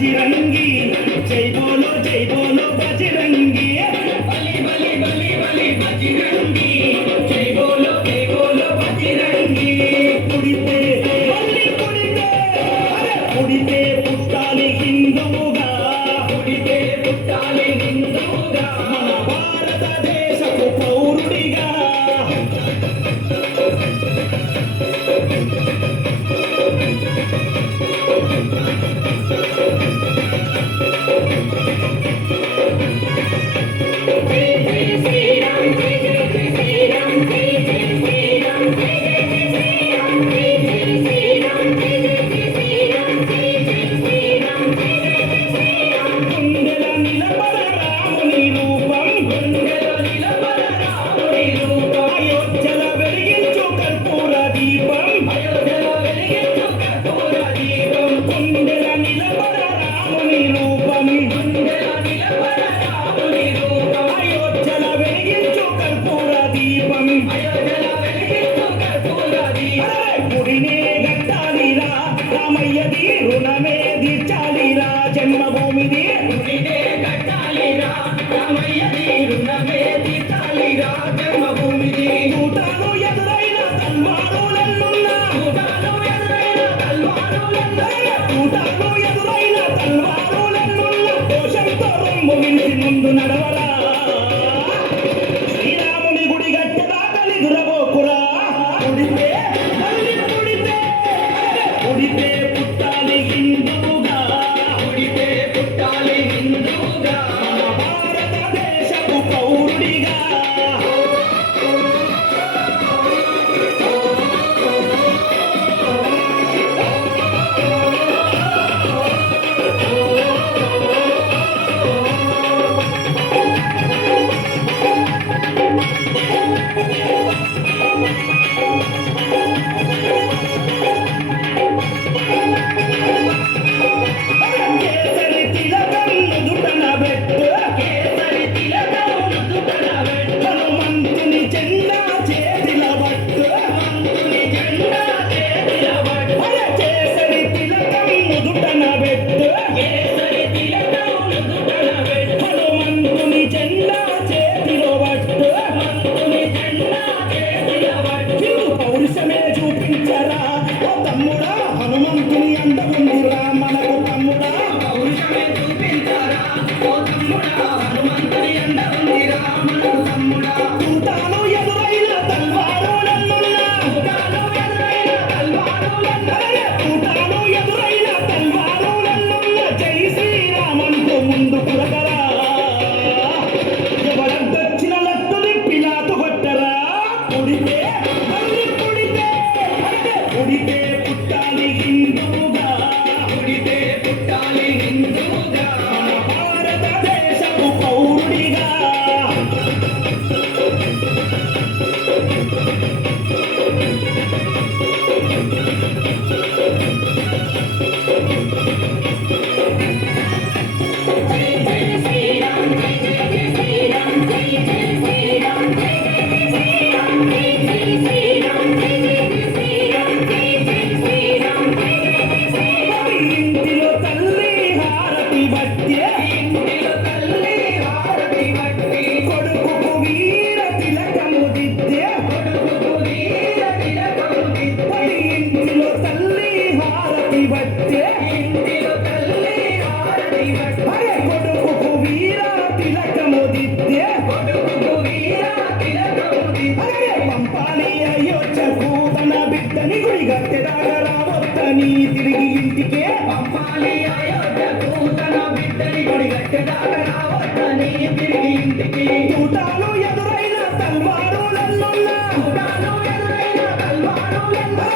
बजरंगी जय बोलो बजरंगी बली बली बली बली बजरंगी जय बोलो बजरंगी कुड़िते बल्ली कुड़िते अरे कुड़िते पुट्टाली हिंदूगा कुड़िते पुट्टाली हिंदूगा मन भारत देशపు పౌరుడిగా రామయ్యది రుణమే తీర్చాలిరా జన్మభూమిది రుణినే కట్టాలిరా రామయ్యది రుణమే తీర్చాలిరా జన్మభూమిది కూటాలు ఎదురైన తల్వారులన్నున్నా కూటాలు ఎదురైన తల్వారులన్నున్నా దోషంతో రొమ్ము వింటి ముందు నడవరా శ్రీరాముని గుడి గట్టెదాకా నిదురబోకురా కుడితే మళ్ళీ కుడితే కుడితే పుట్టాలి హిందూగా కుడితే పుట్టాలి హిందూగా భారతదేశపు పౌరుడిగా హనుమంతుని అండ ఉందిరా మనకు తమ్ముడా పౌరుషమే చూపించారా ఓ తమ్ముడా హనుమంతుని అండ ఉందిరా మనకు తమ్ముడా కూటాలు ఎదురైన తల్వారులన్నున్నా కూటాలు ఎదురైన తల్వారులన్నున్నా జై శ్రీరామంటూ ముందు కురగరా ఎవరద్దొచ్చిన లట్టు దిప్పి నాటు కొట్టరా కుడితే మళ్ళీ కుడితే కుడితే పుట్టాలి హిందూగా కుడితే పుట్టాలి హిందూగా భారతదేశపు పౌరుడిగా తిరిగి ఇంటికే పంపాలి అయోధ్యకు తన బిడ్డని గుడిగట్టెదాకా రావద్దని తిరిగి ఇంటికి కూటాలు ఎదురైన తల్వారులన్నున్నా కూటాలు ఎదురైన తల్వారులన్నున్నా